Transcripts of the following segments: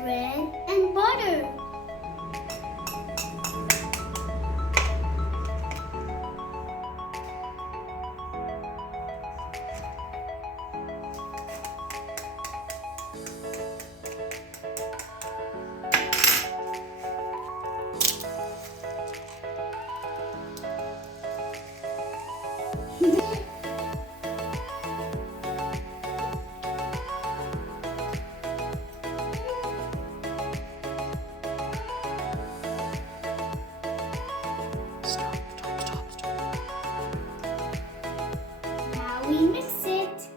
bread, and butter. Now we mix it.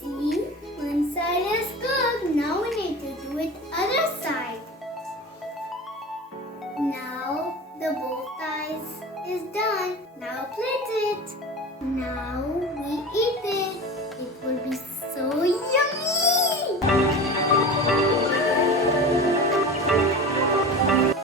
See, one side is cooked. Now we need to do it other side. Now the both sides is done. Now plate it. Now we eat.